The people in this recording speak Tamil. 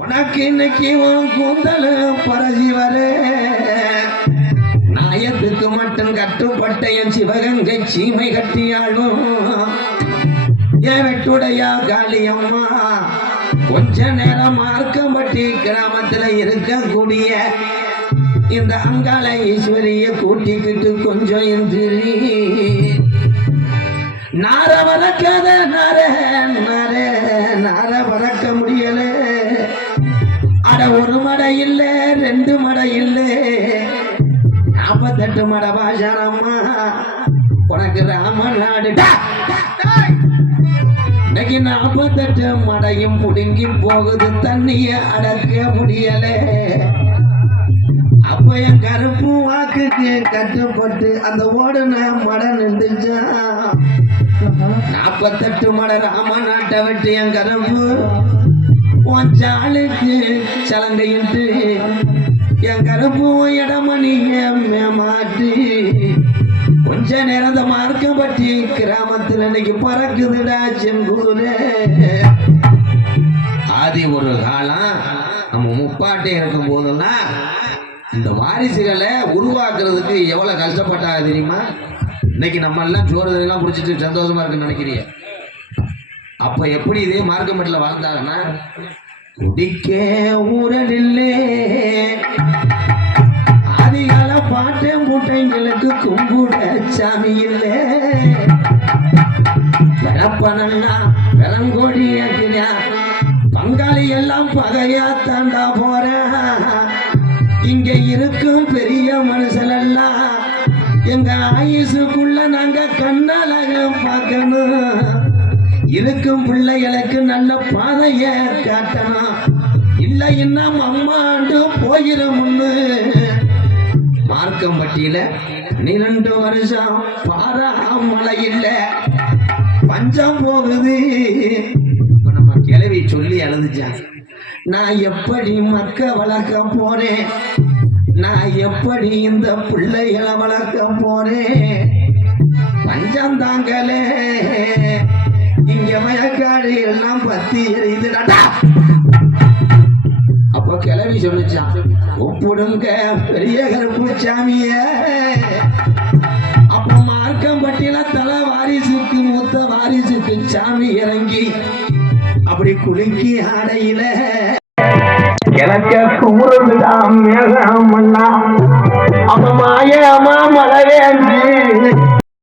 உனக்கு இன்னைக்கு உன் கூந்தல பரசி வர நாயத்துக்கு மட்டும் கட்டுப்பட்ட என் சிவகங்கை சீமை கட்டியாளும் என் வெட்டுடையா காளியம்மா கொஞ்ச நேரம் மார்க்கம்பட்டி கிராமத்துல இருக்கக்கூடிய இந்த அங்காள ஈஸ்வரிய கூட்டிக்கிட்டு கொஞ்சம் எந்திரி நார வளர்க்காத நார நார நார வளர்க்க முடியல அட ஒரு மடை இல்ல ரெண்டு மடை இல்ல 48 மடை பாஷானம்மா உனக்கு ராமநாடு இன்னைக்கு 48 மடையும் புடுங்கி போகுது தண்ணிய அடக்க முடியல அப்ப என் கருப்பு வாக்குக்கு கட்டுப்பட்டு அந்த ஓடுன மடை நின்றுச்சா 48 மடை ராமநாட்டை விட்டு என் கருப்பு உன் சாளுக்கு சலங்கையிட்டு என் கருப்பு இடமணிய மேமாட்டு கொஞ்ச நேரம் மார்க்கப்பட்டி கிராமத்தில் இன்னைக்கு பறக்குதுடா செங்கூரு ஆதி ஒரு காலம் நம்ம முப்பாட்டை இருக்கும் போதெல்லாம் இந்த வாரிசுகளை உருவாக்குறதுக்கு எவ்வளவு கஷ்டப்பட்டாங்க தெரியுமா? இன்னைக்கு நம்ம எல்லாம் சோறு எல்லாம் குடிச்சிட்டு சந்தோஷமா இருக்குன்னு நினைக்கிறீங்க. அப்ப எப்படி இதே மார்க்கமெட்டில் வாழ்ந்தாங்கன்னா குடிக்க ஊரலில்லே அதிகால பாட்டை மூட்டைங்களுக்கு கும்பிட சாமி இல்லை வரப்பனா வெறங்கோடி ஏற்றினா பங்காளி எல்லாம் பகையா தாண்டா போற இங்க இருக்கும் பெரிய மனுஷனெல்லாம் எங்க ஆயுசுக்குள்ள நாங்க கண்ணாலக பார்க்கணும் இருக்கும் பிள்ளைகளுக்கு நல்ல பாதைய காட்டணும் இல்லை இன்னும் அம்மாண்டு போயிடும்னு மார்க்கம்பட்டியில 12 வருஷம் பாராமலை இல்லை பஞ்சம் போகுது. நம்ம கிளவி சொல்லி அழுதுச்சான் நான் எப்படி மக்க வளர்க்க போறேன் நான் எப்படி இந்த பிள்ளைகளை வளர்க்க போறேன் பஞ்சம் தாங்கலே இங்க வயக்காடு எல்லாம் பத்தி எரியுதுடா. அப்போ கிளவி சொல்லிச்சான் ஒப்புடுங்க பெரிய கருப்பு சாமிய அப்போ மார்க்கம்பட்டியில தலை வாரிசுக்கு மூத்த வாரிசுக்கு சாமி இறங்கி அப்படி குலுக்கி ஆடையில எனக்கு குமுறதுதான் மேகமண்ணா அப்ப மாயமா மலவேந்தி